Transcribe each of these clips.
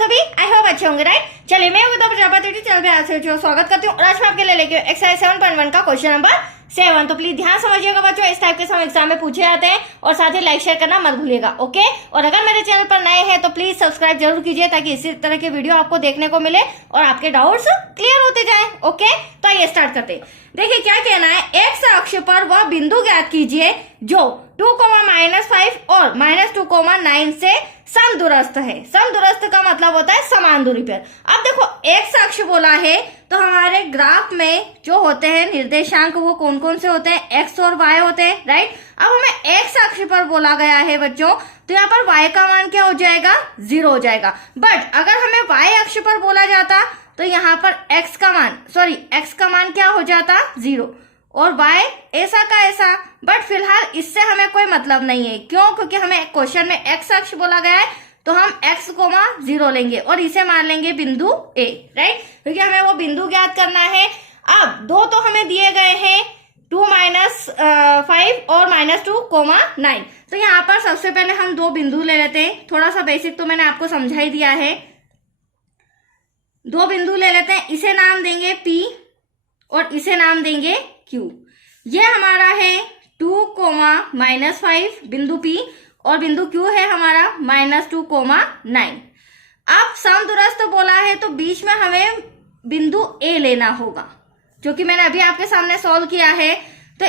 सभी, I hope अच्छे होंगे राइट। चलिए मैं उद्धव प्रजापति चैनल पे आपसे जो स्वागत करती हूँ और आज मैं आपके लिए लेके एक्सरसाइज 7.1 का क्वेश्चन नंबर 7। तो प्लीज ध्यान समझिएगा बच्चों, इस टाइप के सम एग्जाम में पूछे जाते हैं और साथ ही लाइक शेयर करना मत भूलिएगा, ओके। और अगर मेरे चैनल पर नए हैं तो प्लीज सब्सक्राइब जरूर कीजिए ताकि इसी तरह के वीडियो आपको देखने को मिले और आपके डाउट्स क्लियर होते जाए, ओके। तो आइए स्टार्ट करते हैं। देखिए क्या कहना है, एक्स अक्ष पर वह बिंदु ज्ञात कीजिए जो 2, -5 और -2, 9 से समदूरस्थ है। समदूरस्थ का मतलब होता है समान दूरी पर। अब देखो एक्स अक्ष बोला है तो हमारे ग्राफ में जो होते हैं निर्देशांक वो कौन कौन से होते हैं, एक्स और वाई होते हैं, राइट। अब हमें एक्स अक्ष पर बोला गया है बच्चों, तो यहाँ पर वाई का मान क्या हो जाएगा, 0 हो जाएगा। बट अगर हमें वाई अक्ष पर बोला जाता तो यहाँ पर एक्स का मान क्या हो जाता, 0 और y ऐसा का ऐसा। बट फिलहाल इससे हमें कोई मतलब नहीं है, क्यों? क्योंकि हमें क्वेश्चन में x अक्ष बोला गया है तो हम x, 0 लेंगे और इसे मान लेंगे बिंदु A, राइट, क्योंकि हमें वो बिंदु ज्ञात करना है। अब दो तो हमें दिए गए हैं 2, -5 और -2, 9। तो यहाँ पर सबसे पहले हम दो बिंदु ले लेते हैं। थोड़ा सा बेसिक तो मैंने आपको समझा ही दिया है। दो बिंदु ले लेते हैं, इसे नाम देंगे P और इसे नाम देंगे Q। ये हमारा है 2, -5 बिंदु P और बिंदु Q है हमारा -2, 9। अब समदूरस्थ बोला है तो बीच में हमें बिंदु A लेना होगा, जो कि मैंने अभी आपके सामने सॉल्व किया है। तो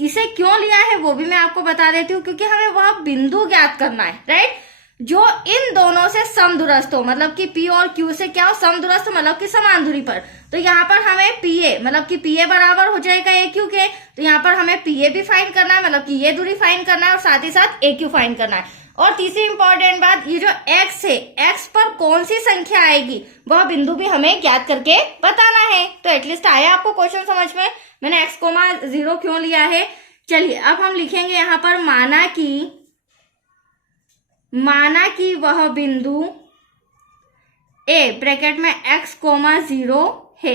इसे क्यों लिया है वो भी मैं आपको बता देती हूँ, क्योंकि हमें वह बिंदु ज्ञात करना है, राइट, जो इन दोनों से समदूरस्थ हो, मतलब कि P और Q से क्या हो, समदूरस्थ मतलब कि समान दूरी पर। तो यहाँ पर हमें PA मतलब कि PA बराबर हो जाएगा AQ के, तो यहाँ पर हमें PA भी फाइंड करना है, मतलब कि ये दूरी फाइंड करना है और साथ ही साथ AQ फाइंड करना है। और तीसरी इंपॉर्टेंट बात, ये जो x है, x पर कौन सी संख्या आएगी वह बिंदु भी हमें ज्ञात करके बताना है। तो एटलीस्ट आया आपको क्वेश्चन समझ में, मैंने x, 0 क्यों लिया है। चलिए अब हम लिखेंगे यहाँ पर माना कि वह बिंदु A ब्रैकेट में x, 0 है।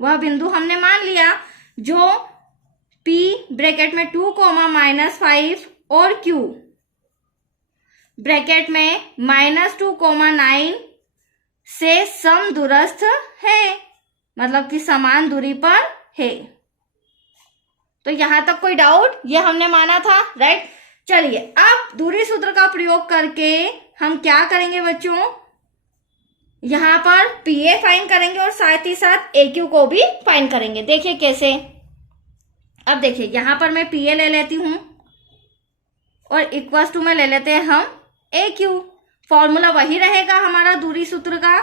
वह बिंदु हमने मान लिया जो P ब्रैकेट में 2, -5 और Q ब्रैकेट में -2, 9 से समदूरस्थ है, मतलब कि समान दूरी पर है। तो यहां तक कोई डाउट, ये हमने माना था, राइट। चलिए अब दूरी सूत्र का प्रयोग करके हम क्या करेंगे बच्चों, यहां पर PA फाइंड करेंगे और साथ ही साथ AQ को भी फाइंड करेंगे। देखिए कैसे। अब देखिए यहां पर मैं PA ले लेती हूं और इक्वल्स टू में ले लेते हैं हम AQ। फॉर्मूला वही रहेगा हमारा दूरी सूत्र का,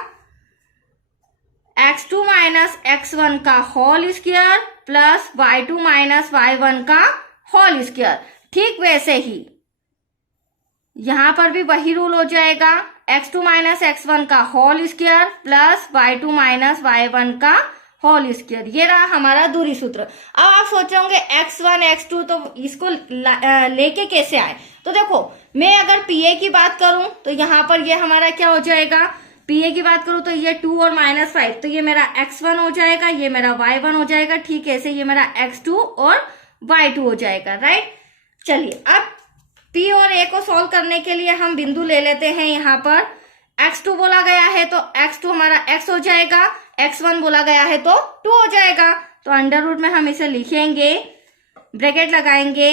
x2 - x1 का whole square plus y2 - y1 का होल स्क्वायर। ठीक वैसे ही यहां पर भी वही रूल हो जाएगा, x2 - x1 का whole square plus y2 - y1 का होल स्क्वायर। ये रहा हमारा दूरी सूत्र। अब आप सोचोगे x1 x2 तो इसको लेके कैसे आए। तो देखो मैं अगर PA की बात करूं तो यहाँ पर ये हमारा क्या हो जाएगा, PA की बात करूं तो ये 2 और -5, तो ये मेरा x1 हो जाएगा, ये मेरा y1 हो जाएगा। ठीक ऐसे ये मेरा x2 और y2 हो जाएगा, राइट। चलिए अब P और A को सॉल्व करने के लिए हम बिंदु ले लेते हैं। यहाँ पर x2 बोला गया है तो x2 हमारा x हो जाएगा, x1 बोला गया है तो 2 हो जाएगा। तो अंडर रूट में हम इसे लिखेंगे, ब्रैकेट लगाएंगे,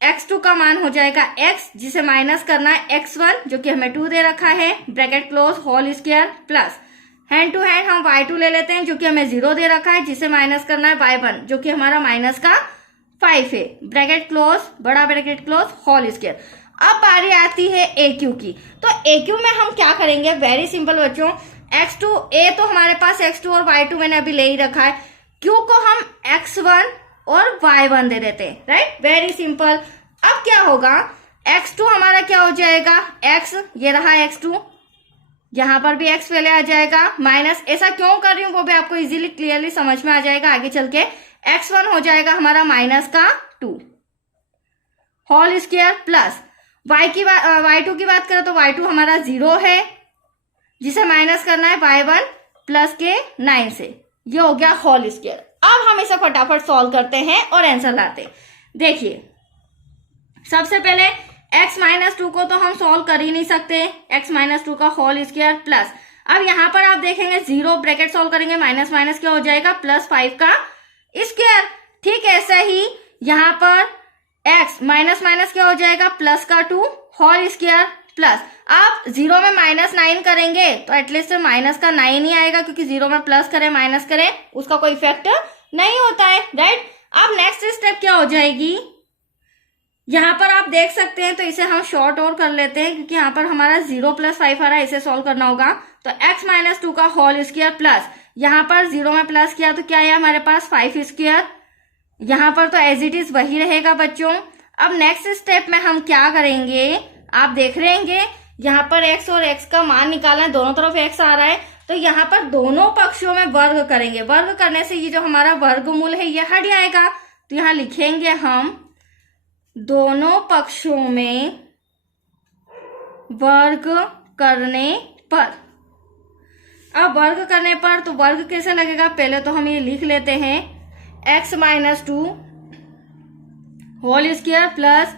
x2 का मान हो जाएगा x, जिसे माइनस करना है x1 जो कि हमें 2 दे रखा है, bracket close, whole square plus hand two hand हम y2 ले लेते हैं जो कि हमें 0 दे रखा है, जिसे माइनस करना है y1 जो कि हमारा -5 है, ब्रैकेट क्लोज, बड़ा ब्रैकेट क्लोज, होल स्क्वायर। अब बारी आती है AQ की। तो AQ में हम क्या करेंगे, वेरी सिंपल बच्चों, x2 A तो हमारे पास x2 और y2 मैंने अभी ले ही रखा है, Q को हम x1 और y1 दे देते हैं, राइट, वेरी सिंपल। अब क्या होगा, x2 हमारा क्या हो जाएगा, x, ये रहा x2, यहां पर भी x पहले आ जाएगा, माइनस, ऐसा क्यों कर रही हूं वो भी आपको इजीली क्लियरली समझ में आ जाएगा आगे चल के। x1 हो जाएगा हमारा -2 होल स्क्वायर प्लस y2 की बात करें तो y2 हमारा 0 है, जिसे माइनस करना है y1 प्लस के 9 से, ये हो गया होल स्क्वायर। अब हम इसे फटाफट सॉल्व करते हैं और आंसर लाते हैं। देखिए सबसे पहले x माइनस 2 को तो हम सॉल्व कर ही नहीं सकते, x माइनस 2 का होल स्क्वायर प्लस, अब यहाँ पर आप देखेंगे 0 ब्रैकेट सॉल्व करेंगे, माइनस माइनस क्या हो जाएगा प्लस 5 का स्क्वायर। ठीक ऐसा ही यहाँ पर x माइनस माइनस क्या हो जाएगा प्लस का 2 होल स्क्वायर प्लस, आप 0 में माइनस 9 करेंगे तो एटलीस्ट माइनस का 9 ही आएगा, क्योंकि 0 में प्लस करें माइनस करें उसका कोई इफेक्ट नहीं होता है, राइट। अब नेक्स्ट स्टेप क्या हो जाएगी, यहाँ पर आप देख सकते हैं, तो इसे हम शॉर्ट और कर लेते हैं क्योंकि यहाँ पर हमारा 0 प्लस 5 आ रहा है, इसे सॉल्व करना होगा। तो x माइनस 2 का होल स्क्वायर प्लस, यहाँ पर 0 में प्लस किया तो क्या है हमारे पास 5 स्क्वायर, यहाँ पर तो एज इट इज वही रहेगा बच्चों। अब नेक्स्ट स्टेप में हम क्या करेंगे, आप देख रहे हैं यहाँ पर x और x का मान निकालना है, दोनों तरफ x आ रहा है, तो यहाँ पर दोनों पक्षों में वर्ग करेंगे, वर्ग करने से ये जो हमारा वर्गमूल है ये हट जाएगा, तो यहाँ लिखेंगे हम दोनों पक्षों में वर्ग करने पर। अब वर्ग करने पर तो वर्ग कैसे लगेगा, पहले तो हम ये लिख लेते हैं x minus 2 whole square plus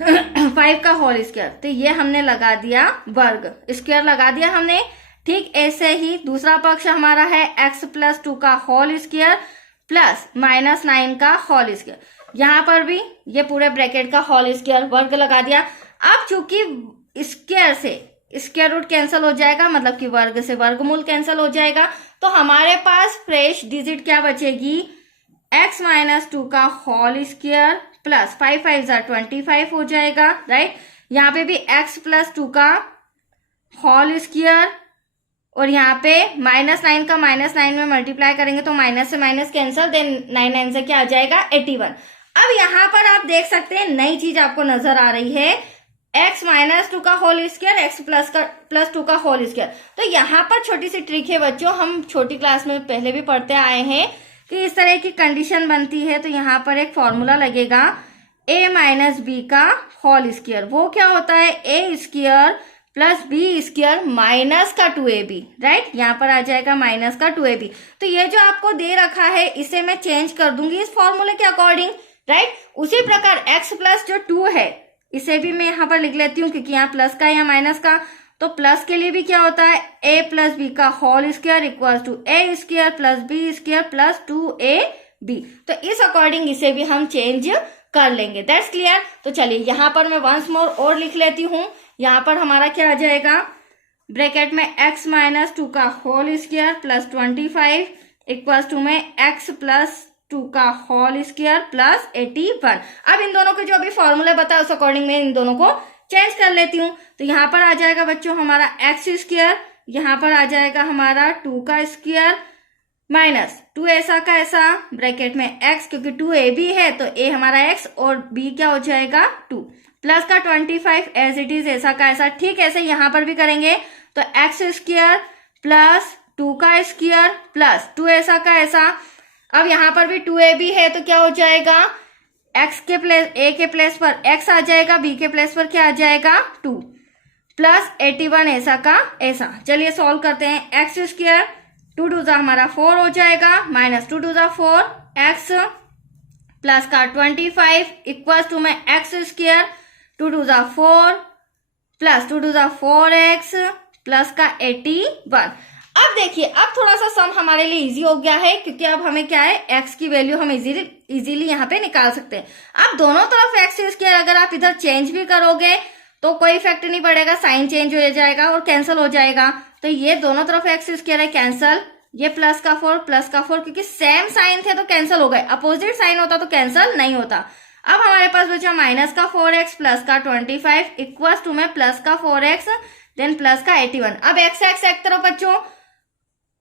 5 का होल स्क्वायर, तो ये हमने लगा दिया वर्ग, स्क्वायर लगा दिया हमने। ठीक ऐसे ही दूसरा पक्ष हमारा है x प्लस 2 का होल स्क्वायर प्लस माइनस 9 का होल स्क्वायर, यहाँ पर भी ये पूरे ब्रैकेट का होल स्क्वायर वर्ग लगा दिया। अब चूंकि स्क्वायर से स्क्वायर रूट कैंसिल हो जाएगा, मतलब कि वर्ग से वर्गमूल कैंसिल हो जाएगा, तो हमारे पास फ्रेश डिजिट क्या बचेगी, x माइनस 2 का होल स्क्वायर प्लस 5 5 जा 25 हो जाएगा, राइट। यहाँ पे भी x प्लस 2 का होल स्क्वायर और यहाँ पे माइनस 9 का माइनस 9 में मल्टीप्लाई करेंगे तो माइनस से माइनस कैंसिल, देन 9 9 से क्या आ जाएगा 81। अब यहाँ पर आप देख सकते हैं नई चीज आपको नजर आ रही है, x माइनस 2 का होल स्क्वायर x प्लस 2 का होल स्क्वायर। तो यहाँ पर छोटी सी ट्रिक है बच्चों, हम छोटी क्लास में पहले भी पढ़ते आए हैं कि इस तरह की कंडीशन बनती है, तो यहाँ पर एक फॉर्मूला लगेगा a माइनस बी का होल स्क्वायर, वो क्या होता है a square plus B square minus का 2ab, राइट। यहाँ पर आ जाएगा माइनस का 2ab। तो ये जो आपको दे रखा है इसे मैं चेंज कर दूंगी इस फॉर्मूले के अकॉर्डिंग, राइट। उसी प्रकार x प्लस जो 2 है इसे भी मैं यहाँ पर लिख लेती हूँ, क्योंकि यहाँ प्लस का या माइनस का, तो प्लस के लिए भी क्या होता है a प्लस बी का whole square equals to a square plus B square plus 2ab। तो इस अकॉर्डिंग इसे भी हम चेंज कर लेंगे, दैट्स क्लियर। तो चलिए यहाँ पर मैं वंस मोर और लिख लेती हूँ, यहाँ पर हमारा क्या आ जाएगा, ब्रैकेट में x माइनस 2 का whole square plus 25 equals to में x प्लस 2 का होल स्क्वायर प्लस 81। अब इन दोनों के जो अभी फॉर्मूला बताया उस अकॉर्डिंग मैं इन दोनों को चेंज कर लेती हूँ। तो यहाँ पर आ जाएगा बच्चों हमारा x स्क्वायर, यहाँ पर आ जाएगा हमारा 2 का स्क्वायर माइनस 2 ऐसा का ऐसा, ब्रैकेट में x, क्योंकि 2ab है तो a हमारा x और b क्या हो जाएगा 2, प्लस का 25 एज इट इज ऐसा का ऐसा। ठीक ऐसे यहाँ पर भी करेंगे तो x स्क्वायर प्लस 2 का स्क्वायर प्लस 2 ऐसा का ऐसा। अब यहाँ पर भी 2ab है तो क्या हो जाएगा, x के प्लेस a के प्लेस पर x आ जाएगा, b के प्लेस पर क्या आ जाएगा 2 प्लस 81 ऐसा का ऐसा। चलिए सॉल्व करते हैं, x स्क्वायर 2 2 जा हमारा 4 हो जाएगा, माइनस 2 2 जा 4, x प्लस का 25 इक्वल्स टू में x स्क्वायर 2 2 जा 4 प्लस 2 2 जा 4x प्लस का 81। अब देखिए अब थोड़ा सा सम हमारे लिए इजी हो गया है, क्योंकि अब हमें क्या है x की वैल्यू हम इजीली यहाँ पे निकाल सकते हैं। अब दोनों तरफ x स्क्वायर अगर आप इधर चेंज भी करोगे तो कोई इफेक्ट नहीं पड़ेगा, साइन चेंज हो जाएगा और कैंसिल हो जाएगा। तो ये दोनों तरफ x स्क्वायर है कैंसिल, ये प्लस का 4 क्योंकि सेम साइन थे तो कैंसिल हो गए, अपोजिट साइन होता तो कैंसिल नहीं होता। अब हमारे पास बचा माइनस का 4x प्लस का 25 इक्वल्स टू में प्लस का 4x देन प्लस का 81। अब x एक तरफ बच्चों,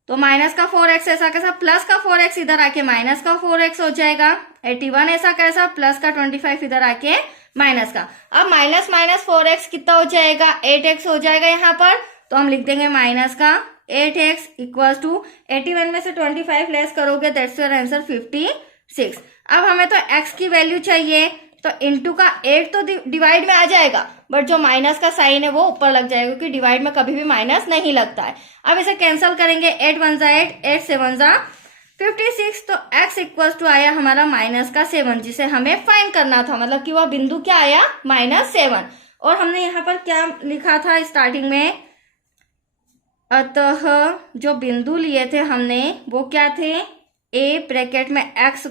तो माइनस का 4x ऐसा कैसा, प्लस का 4x इधर आके माइनस का 4x हो जाएगा, 81 ऐसा कैसा, प्लस का 25 इधर आके माइनस का। अब माइनस माइनस 4x कितना हो जाएगा 8x हो जाएगा यहाँ पर, तो हम लिख देंगे माइनस का 8x इक्वल्स टू 81 में से 25 लेस करोगे दैट्स योर आंसर 56। अब हमें तो x की वैल्यू चाहिए, तो इंटू का 8 तो डिवाइड में आ जाएगा, बट जो माइनस का साइन है वो ऊपर लग जाएगा, क्योंकि डिवाइड में कभी भी माइनस नहीं लगता है। अब इसे कैंसिल करेंगे, 8 1 जा 8, 8 7 जा 56, तो x इक्वल टू आया हमारा -7, जिसे हमें फाइंड करना था, मतलब कि वह बिंदु क्या आया, -7। और हमने यहाँ पर क्या लिखा था स्टार्टिंग में, अतः जो बिंदु लिए थे हमने वो क्या थे, a ब्रैकेट में x,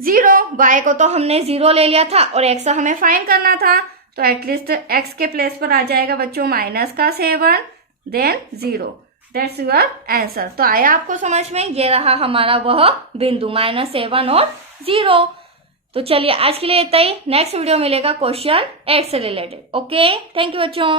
0, y को तो हमने 0 ले लिया था और x हमें फाइंड करना था, तो एटलीस्ट x के प्लेस पर आ जाएगा बच्चों -7 देन 0। That's your answer. तो आया आपको समझ में, ये रहा हमारा वह बिंदु -7 और 0। तो चलिए आज के लिए इतना ही, नेक्स्ट वीडियो मिलेगा क्वेश्चन 8 से रिलेटेड। ओके, थैंक यू बच्चों।